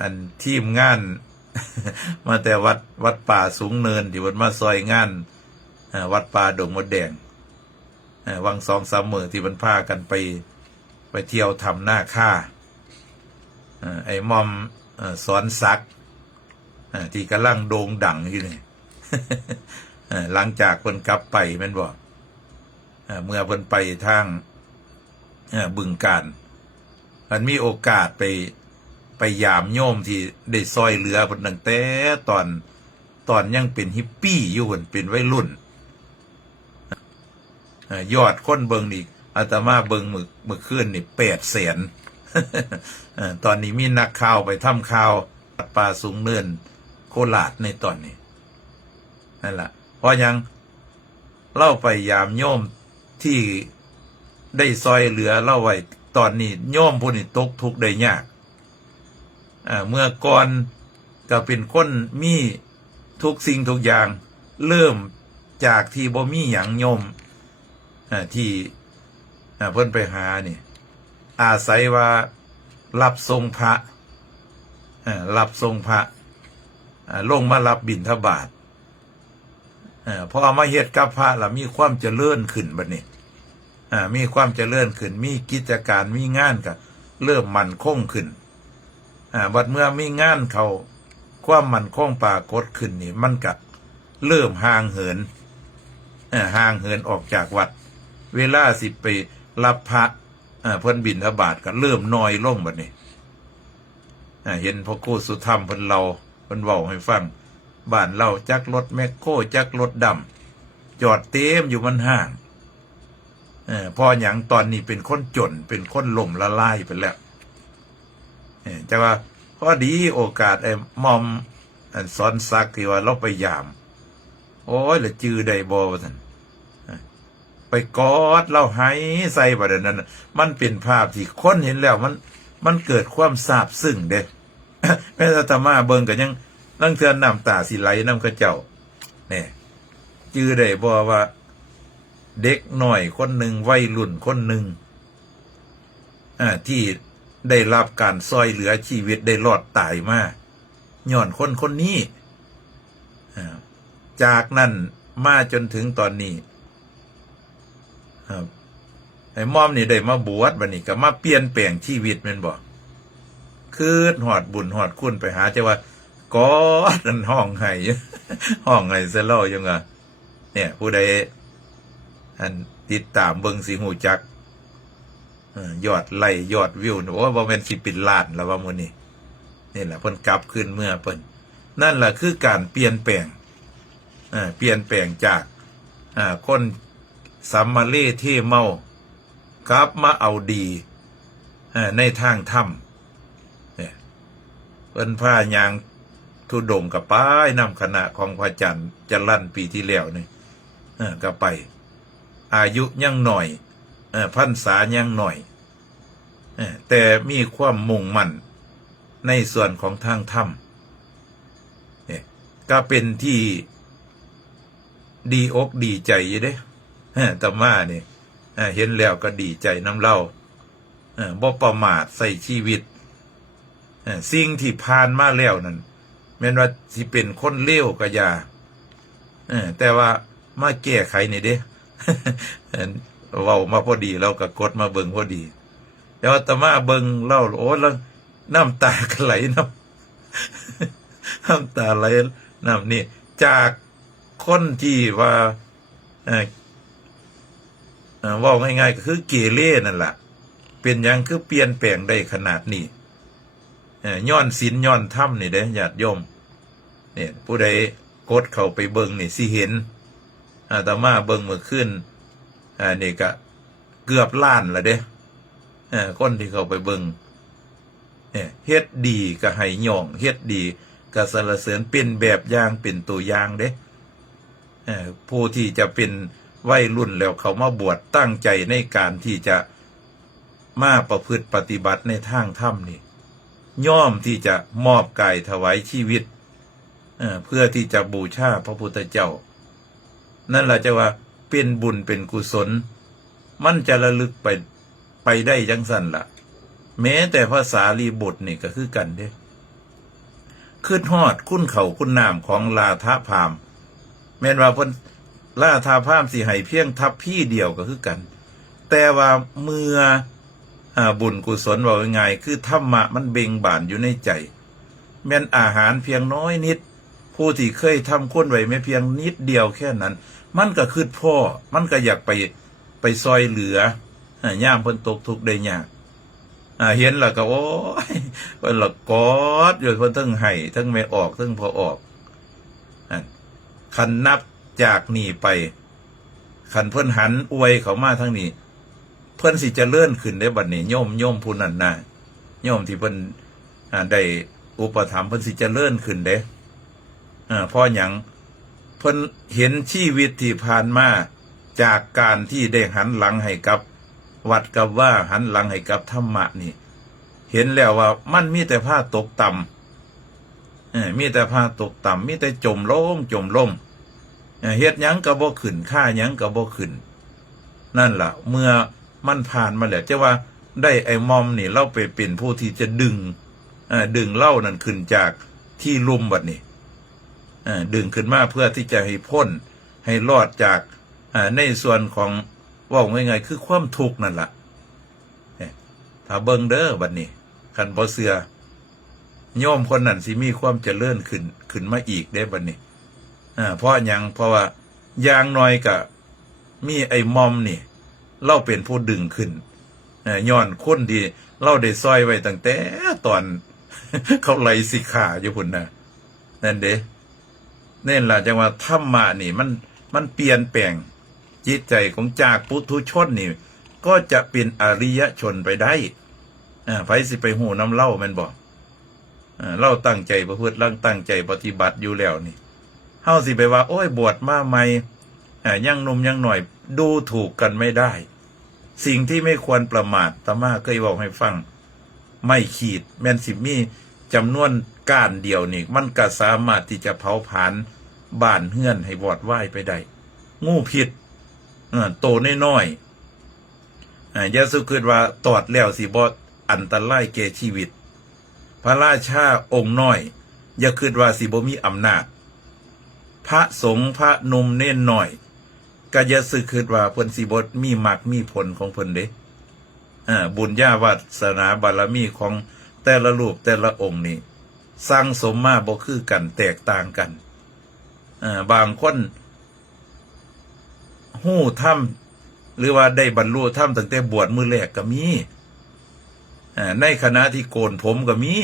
อันทีมงาน มาแต่วัดวัดป่าสูงเนินที่วันมาซอยงานวัดป่าดงมดแดงวังสองสามมือที่มันพากันไป ไปเที่ยวทำหน้าค่าอไอ้มอมเอ่อสอนซักที่กำลังโด่งดังอยู่นี่หลังจากเพิ่นกลับไปแม่นบอกเมื่อเพิ่นไปทางบึงการมันมีโอกาสไป ยามโยมที่ได้ซอยเหลือเพิ่นตั้งแต่ตอนตอนยังเป็นฮิปปี้อยู่เพิ่นเป็นวัยรุ่นยอดคนเบิงนี่อาตมาเบิงมือมือขึ้นนี่แปดแสนตอนนี้มีนักข่าวไปทำข่าวป่าสูงเนินโคราชในตอนนี้นั่นแหละเพราะยังเล่าไปยามโยมที่ได้ซอยเหลือเล่าไว้ตอนนี้โยมผู้นี้ตกทุกข์ได้ยาก เมื่อก่อนก็เป็นคนมีทุกสิ่งทุกอย่าง เริ่มจากที่บ่มีหยังยมที่เพิ่นไปหานี่อาศัยว่ารับทรงพระรับทรงพระลงมารับบิณฑบาตพอเอามาเฮ็ดกับพระละมีความเจริญขึ้นบัดนี้มีความเจริญขึ้น มีกิจการมีงานก็เริ่มมั่นคงขึ้น บัดเมื่อมีงานเขาความมันคงปรากฏขึ้นนี่มันก็เริ่มห่างเหินห่างเหินออกจากวัด เวลาสิไปรับพระเพิ่นบิณฑบาตก็เริ่มน้อยลงบัดนี้เห็นพ่อคสุธรรมเพิ่นเราเพิ่นเว้าให้ฟังบ้านเราจักรถแมคโคจักรถดำจอดเต็มอยู่มันห้างเออพออย่างตอนนี้เป็นคนจนเป็นคนล่มละลายไปแล้ว จะว่าพอดีโอกาสไอ้มอมสอนซักที่ว่าเราไปยาม โอ้ยละจือได้บอว่าท่านไปกอดเราให้ใส่ประเด็นนั้น มันเป็นภาพที่คนเห็นแล้วมันมันเกิดความซาบซึ้งเด้แม่ตามาเบิงกันยังนั่งเทือนน้ำตาสิไหลน้ำกระเจ้าเนี่ยจือได้บ่ว่า เด็กหน่อยคนหนึ่งวัยรุ่นคนหนึ่งอ่าที่ ได้รับการซอยเหลือชีวิตได้รอดตายมาย้อนคนคนนี้ จากนั้นมาจนถึงตอนนี้ครับไอ้มอมนี่ได้มาบวชบัดนี้ก็มาเปลี่ยนแปลงชีวิตแม่นบ่คือหอดบุญหอดคุณไปหาเจ้าว่าก็นั่นห้องไห้ห้องไห้เซลล์ยังไงเนี่ย ผู้ใดอันติดตามเบิงสีหูจัก ยอดไล่ยอดวิวโอ้บ่แม่นสิปินล้านแล้วว่ามื้อนี้นี่แหละเพิ่นกลับขึ้นเมื่อเพิ่นนั่นแหละคือการเปลี่ยนแปลงเปลี่ยนแปลงจากอ่าคนสัมมาเลเทเมากลับมาเอาดีอ่อในทางธรรมเนี่ยเพิ่นพายางทุดงกับป้ายนำคณะของพระจันทร์จะลั่นปีที่แล้วนี่เออก็ไป อายุยังหน่อย พันษายังหน่อยแต่มีความมุ่งมั่นในส่วนของทางธรรมก็เป็นที่ดีอกดีใจอยู่เด้ต่มาเนี่ยเห็นแล้วก็ดีใจน้ำเล่าเออบ่ประมาทใส่ชีวิตสิ่งที่ผ่านมาแล้วนั่นแม้ว่าสิเป็นคนเลวก็ยาแต่ว่ามาแก้ไขนี่เด้ เว้ามาพอดีเราก็กดมาเบิ่งพอดี แต่ว่าตมาเบิ่งเล่าโอ้แล้วน้ำตาก็ไหลน้ำน้ำตาไหลน้ำนี่จากคนที่ว่าเออเอ่อเว่าง่ายๆก็คือเกเรนั่นแหละเป็นยังคือเปลี่ยนแปลงได้ขนาดนี้ย้อนศีลย้อนธรรมนี่เด้ญาติโยมเนี่ยผู้ใดกดเข้าไปเบิ่งนี่สิเห็นอาตมาเบิ่งเมื่อคืน อ่านี่ก็เกือบล้านละเด้อ่อคนที่เขาไปเบิงเนี่ยเฮ็ดดีก็ให้ย่องเฮ็ดดีก็สรรเสริญเป็นแบบอย่างเป็นตัวอย่างเด้เอ่อผู้ที่จะเป็นวัยรุ่นแล้วเขามาบวชตั้งใจในการที่จะมาประพฤติปฏิบัติในทางธรรมนี่ย่อมที่จะมอบกายถวายชีวิตอ่อเพื่อที่จะบูชาพระพุทธเจ้า นั่นแหละจะว่า เป็นบุญเป็นกุศล มันจะระลึกไปไปได้จังสันละ่ะ แม้แต่ภาษาลีบุตรนี่ก็คือกันเด้คืดฮอดคุ้นเขาคุ้นน้ำของลาทะพาม แม่นว่าเพิ่นลาทาพามสิให้เพียงทับพี่เดียวก็คือกัน แต่ว่าเมื่ออบุญกุศลว่าไงคือธรรมะมันเบ่งบานอยู่ในใจ แม่นอาหารเพียงน้อยนิด ผู้ที่เคยทำคุ้นไว้ไม่เพียงนิดเดียวแค่นั้น มันก็คือพ่อ มันก็อยากไปไปซอยเหลือย่ามเพิ่นตกทุกข์ได้ยากเห็นแล้วก็โอ้ยเพิ่นละกอดอยู่เพิ่นทั้งให้ทั้งไม่ออกทั้งพอออกคันนับจากนี่ไปคันเพิ่นหันอวยเขามาทั้งนี้ เพิ่นสิจะเลื่อนขึ้นได้บัดนี้โยมโยมผู้นั้นนะโยมที่เพิ่นอ่าได้อุปถัมภ์เพิ่นสิจะเลื่อนขึ้นเด้อ่าเพราะหยัง พิ่นเห็นชีวิตที่ผ่านมาจากการที่ได้หันหลังให้กับ วัดกับว่าหันหลังให้กับธรรมะนี่ เห็นแล้วว่ามันมีแต่ผ้าตกต่ำมีแต่ผ้าตกต่ำมีแต่จมลงจมลงเอ้อเฮ็ดยังก็บ่ขึ้นค่ายังก็บ่ขึ้น นั่นล่ะ เมื่อมันผ่านมาแล้วจะว่าได้ไอ้มอมนี่เราไปเป็นผู้ที่จะดึงดึงเล่านั่นขึ้นจากที่ลุ่มบัดนี่ ดึงขึ้นมาเพื่อที่จะให้พ้นให้รอดจากในส่วนของว่าง่ายๆคือความทุกข์นั่นล่ะถ้าเบิงเด้อบัดนี้คันบ่เสือโยมคนนั้นสิมีความเจริญขึ้นขึ้นมาอีกได้บัดนี้อ่เพราะยังเพราะว่าอย่างน้อยก็มีไอ้มอมนี่เราเป็นผู้ดึงขึ้นย้อนคนที่เราได้ซอยไว้ตั้งแต่ตอน เขาไล่สิขาอยู่พุ่นนะนั่นเด้ นี่นล่ะจังว่าธรรมะนี่มันมันเปลี่ยนแปลงจิตใจของจากปุถุชนนี่ ก็จะเป็นอริยชนไปได้อ่าไผสิไปหูน้ำเล่าแมันบอกอ่าเราตั้งใจประพฤติร่างตั้งใจปฏิบัติอยู่แล้วนี่เฮาสิไปว่า โอ้ยบวชมาใหม่อ่ายังหนุ่มยังหน่อยดูถูกกันไม่ได้ สิ่งที่ไม่ควรประมาทตามาเคยบอกให้ฟัง ไม่ขีด แม่นสิมีจำนวนก้านเดียวนี่ มันก็สามารถที่จะเผาผลาญ บ้านเฮือนให้วอดว่ายไปได้งูผิดโตน้อยๆอ่ายาสุคิดว่าตอดแล้วสิบออันตรายแก่ชีวิต พระราชาองค์น้อย อย่าคิดว่าสิบ่มีอำนาจ พระสงฆ์พระนุ่มเน้นน้อยก็อย่าสึกคิดว่าเพิ่นสิบ่มีมักมีผลของเพิ่นเด้บุญญาวาสนาบารมีของแต่ละรูปแต่ละองค์นี่สร้างสมมาบ่คือกันแตกต่างกัน บางคนหู้ถ้ำหรือว่าได้บรรลุถ้ำตั้งแต่บวชมือแรกก็มีในคณะที่โกนผมก็มี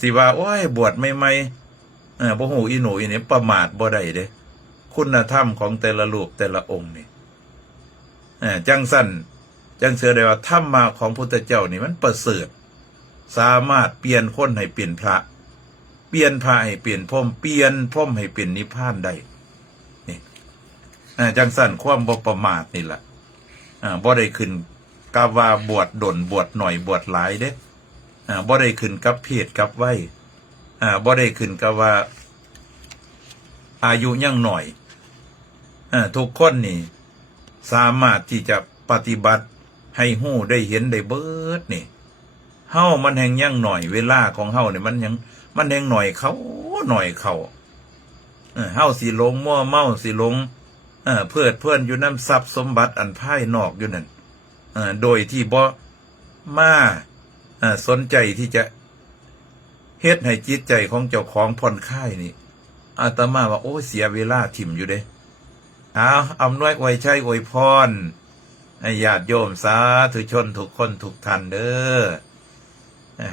สิว่าโอ้ยบวชใหม่ๆอ่าบ่หูอีหนูอีนี่ประมาทบ่ได้เด้คุณธรรมของแต่ละรูปแต่ละองค์นี่จังสั้นจังเสือได้ว่าธรรมะของพุทธเจ้านี่มันประเสริฐสามารถเปลี่ยนคนให้เปลี่ยนพระ เปลี่ยนพระให้เปลี่ยนพรมเปลี่ยนพรมให้เป็นนิพพานได้อ่จังสันความบ่ประมาทนี่แหละบ่ได้ขึ้นกับว่าบวชดนบวชหน่อยบวชหลายเด้อบ่ได้ขึ้นกับเพศกับไว้บ่ได้ขึ้นกับว่า อายุยังหน่อยอทุกคนนี่สามารถที่จะปฏิบัติให้หู้ได้เห็นได้เบิดนี่เฮ้ามันแหงยังหน่อยเวลาของเฮ้าเนี่ยมันยัง มันแหงหน่อยเขาหน่อยเขาเออเฮาสิหลงมั่วเมาสิหลงเพื่อเพื่อนอยู่น้ำทรัพย์สมบัติอันภายนอกอยู่นั่นเอ่อโดยที่บ่มาสนใจที่จะเฮ็ดให้จิตใจของเจ้าของผ่อนคลายนี่อาตมาว่าโอ้เสียเวลาถิ่มอยู่เด้เอาอำนวยอวยชัยอวยพรให้ญาติโยมสาธุชนทุกคนทุกท่านเด้อ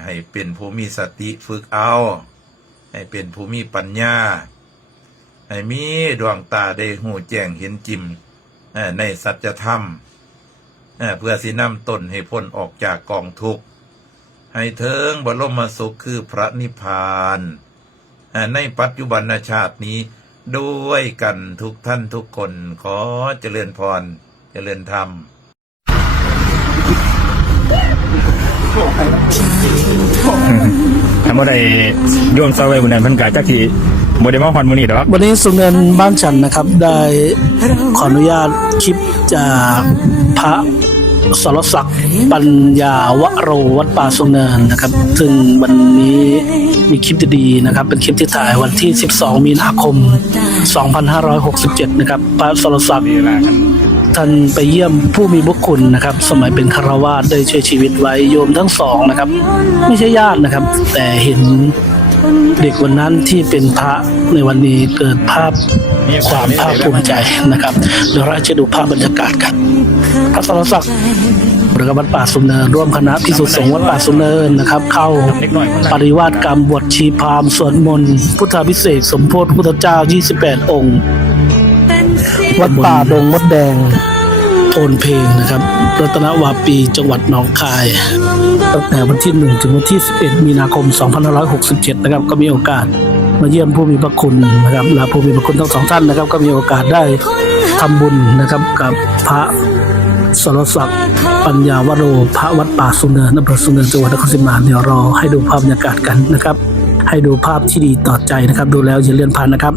ให้เป็นผู้มีสติฝึกเอา ให้เป็นผู้มีปัญญา ให้มีดวงตาได้หูแจ้งเห็นจิมในสัจธรรม เพื่อสินำตนให้พ้นออกจากกองทุกข์ ให้เทิงบรมสุขคือพระนิพพาน ในปัจจุบันชาตินี้ด้วยกันทุกท่านทุกคนขอเจริญพร เจริญธรรม ถ้าบ่ได้โยมซอยไว้บุญนั้นเพิ่นก็จักสิบ่ได้มาฮอดมื้อนี้ดอกวันนี้สุนเนินบ้านฉันนะครับ ได้ขออนุญาตคลิปจากพระสรศักดิ์ปัญญาวโรวัดป่าสุงเนินนะครับ ซึ่งวันนี้มีคลิปดีๆนะครับ เป็นคลิปที่ถ่ายวันที่ 12 มีนาคม 2567 นะครับ พระสรศักดิ์ดีละกัน ท่านไปเยี่ยมผู้มีบุญคุณนะครับ สมัยเป็นคารวาสได้ช่วยชีวิตไว้โยมทั้งสองนะครับ ไม่ใช่ญาตินะครับ แต่เห็นเด็กวันนั้นที่เป็นพระในวันนี้เกิดภาพความภาคภูมิใจนะครับเดี๋ยวเราจะดูภาพบรรยากาศกันพระสรศักดิ์หรือวัดป่าสุนเนินร่วมคณะพิสุทธิสงฆ์วัดป่าสุนเนินนะครับ เข้าปริวาสกรรมบวชชีพามสวดมนต์พุทธาพิเศษ สมโพธิพุทธเจ้า 28 องค์ วัดป่าดงมดแดงโทนเพลงนะครับ รัตนวาปีจังหวัดหนองคาย ตั้งแต่วันที่ 1 ถึงวันที่ 11 มีนาคม 2567 นะครับ ก็มีโอกาสมาเยี่ยมผู้มีพระคุณนะครับและผู้มีพระคุณทั้งสองท่านนะครับ ก็มีโอกาสได้ทำบุญนะครับกับพระสรศักดิ์ปัญญาวโรพระวัดป่าสุเนินอำเภอสุเนินจังหวัดนครศรีมาเดี๋ยวรอให้ดูภาพบรรยากาศกันนะครับ ให้ดูภาพที่ดีต่อใจนะครับ ดูแล้วอย่าเลื่อนผ่านนะครับ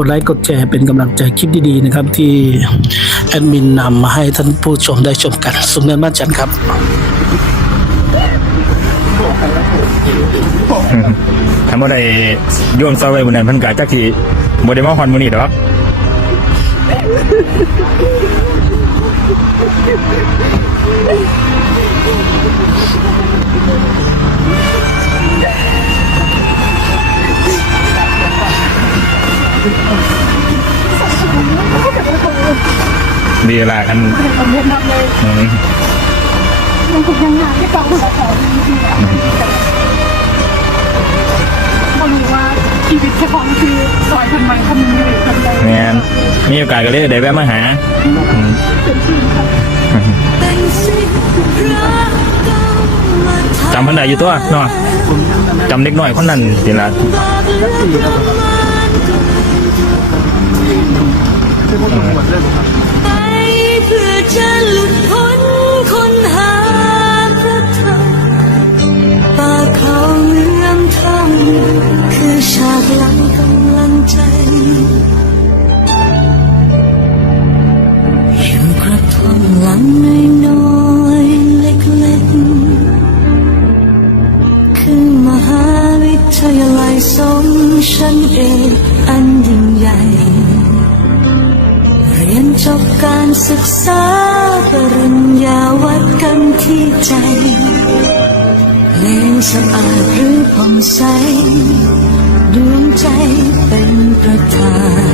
กดไลค์กดแชร์เป็นกำลังใจคลิปดีๆนะครับ ที่แอดมินนำมาให้ท่านผู้ชมได้ชมกันสุเนินบ้านจันทร์ครับทำอะไรโยมซอยไว้บนนั้นเพันกาจักทีบ่ได้มาฮอนมื้อนี้ดอก ดีละกันอืมเขารู้ว่าชีวิตแค่ของคือซอยพันไม้พันมือพันใดแม่นมีโอกาสก็เลยได้แวะมาหาอืมจำเพันใดอยู่ตัวเนาะจำเด็กน้อยคนนั้นทีละ ไปเพื่อจะหลุดพ้นคนหาพระธรรมป่าเขาเมืองทองคือฉากหลังกำลังใจอยู่กระท่อมหลังน้อยๆเล็กๆคือมหาวิทยาลัยสมชั้นเอง การศึกษาปริญญาวัดกันที่ใจเลงสะอาดหรือผ่องใสดวงใจเป็นประธาน